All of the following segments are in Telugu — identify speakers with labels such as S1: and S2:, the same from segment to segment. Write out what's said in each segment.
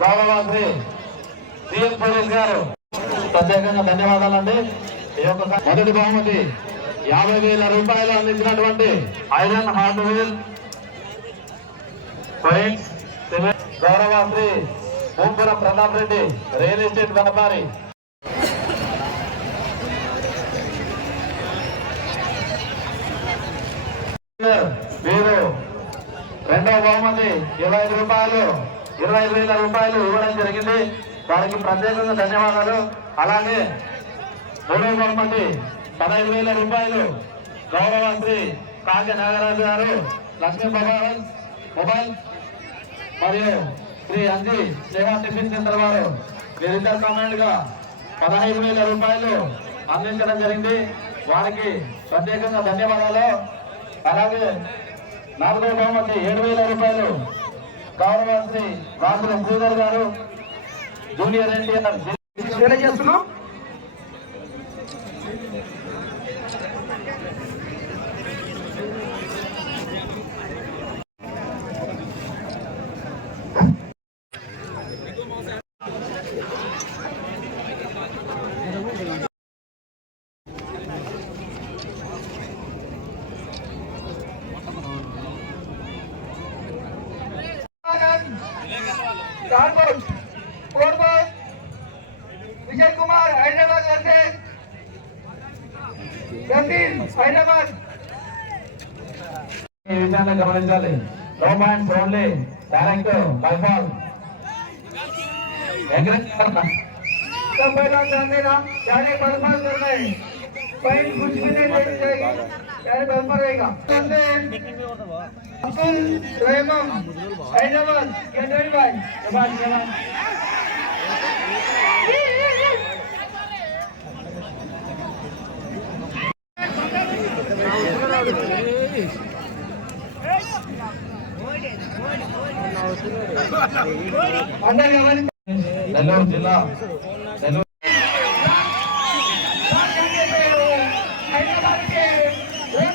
S1: గౌరవ శ్రీ సిఎస్ పోలీస్ గారు ప్రత్యేకంగా ధన్యవాదాలండి. ఈ యొక్క మొదటి బహుమతి యాభై వేల రూపాయలు అందించినటువంటి ఐరన్ హార్డ్వేర్ పెయింట్స్ సిమెంట్ గౌరవ శ్రీ భూపురం ప్రతాప్ రెడ్డి రియల్ ఎస్టేట్ వ్యాపారి వీరు రెండవ బహుమతి ఇరవై ఐదు రూపాయలు ఇరవై ఐదు వేల రూపాయలు ఇవ్వడం జరిగింది. వారికి ప్రత్యేకంగా ధన్యవాదాలు. అలాగే మూడవ బహుమతి పదహైదు వేల రూపాయలు గౌరవ శ్రీ కావ్య నాగరాజు గారు లక్ష్మీ ప్రభావన్ మొబైల్ మరియు శ్రీ అంజీ సేవా టిఫిన్ సెంటర్ వారు వీరిద్దరు కమాండ్ పదహైదు వేల రూపాయలు అందించడం జరిగింది. వారికి ప్రత్యేకంగా ధన్యవాదాలు. అలాగే నాలుగో బహుమతి ఏడు వేల రూపాయలు గౌరవ శ్రీ వాసుల శ్రీధర్ గారు. Junior NTR.
S2: తెలియజేస్తున్నాం కార్బన్ కోర్బన్ విజయ్ కుమార్ హైదరాబాద్ వర్సెస్ గంభీర్ హైదరాబాద్
S1: ఈ విషయాన్ని గమనించాలి నో మైండ్స్ ఓన్లీ డైరెక్ట్ బైఫాల్
S2: सब पहला ध्यान देना चाहे बलफल करना है पॉइंट कुछ भी नहीं देनी जाएगी కనపడేగా అంటే Abdul Rahman Hyderabad get ready boy jawan jawan
S1: Nellore జిల్లా నెల్లూరు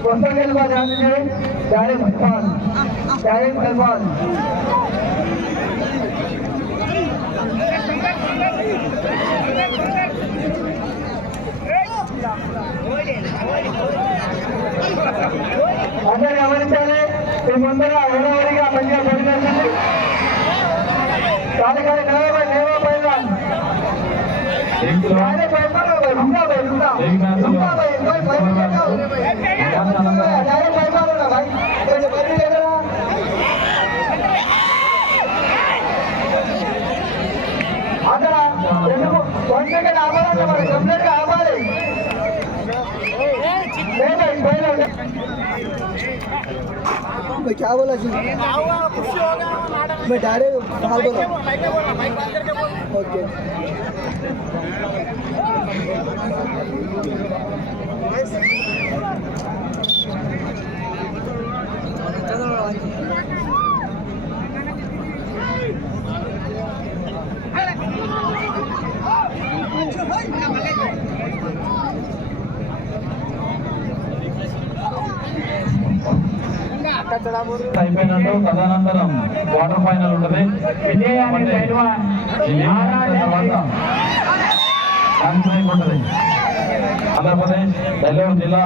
S2: क्वेश्चन के बाद ध्यान दीजिए चाहे भगवान चाहे भगवान అందరు గమనించాలి మీ ముందర ఎవరెవరిగా మంచిగా పని చేస్తుంది కాదు కానీ నిలబడి లేవా పైన
S1: ఇంట్లో
S2: चाहे
S3: मैं क्या बोला जी मैं डायरेक्ट हाल बोला ओके
S1: అయిపోయినట్టు తదనంతరం క్వార్టర్ ఫైనల్ ఉంటుంది. ఉంటుంది. ఆంధ్రప్రదేశ్ నెల్లూరు జిల్లా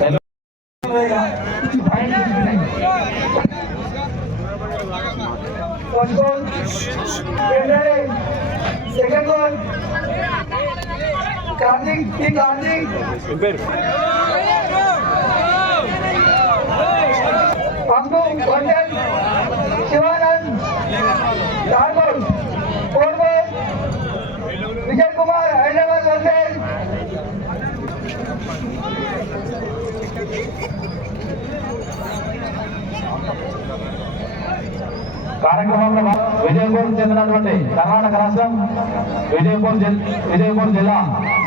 S1: Nellore
S2: First goal, second goal, Karthik, T. Karthik. Pampu, Gondel, Shivanand, third goal,
S1: కార్యక్రమంలో విజయపూర్ చెందినటువంటి కర్ణాటక రాష్ట్రం విజయపూర్ విజయపూర్ జిల్లా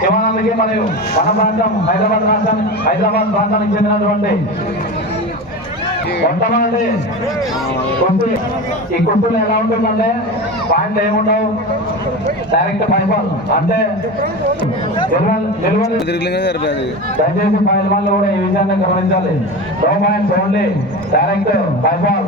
S1: శివానందకి మరియు మన ప్రాంతం హైదరాబాద్ రాష్ట్రం హైదరాబాద్ ప్రాంతానికి చెందినటువంటి మొట్టమొదటి ఈ కుస్తీలు ఎలా ఉంటుందంటే పాయింట్ ఏముండవు. డైరెక్ట్ ఫైబాల్ అంటే దయచేసి ఫైల్ వాళ్ళు కూడా ఈ విషయాన్ని గమనించాలి.
S2: No points only direct fireball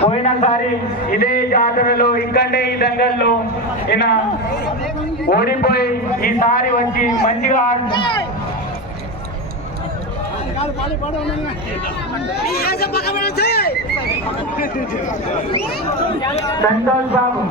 S4: పోయినసారి ఇదే జాతరలో ఇక్కడే ఈ దంగల్లో ఈయన ఓడిపోయి ఈసారి వచ్చి మంచిగా ఆడు సంతోష్ బాబు.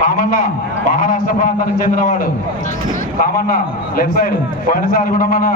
S1: కామన్న మహారాష్ట్ర ప్రాంతానికి చెందినవాడు. కామన్న లెఫ్ట్ సైడ్ పోయినసారి కూడా మన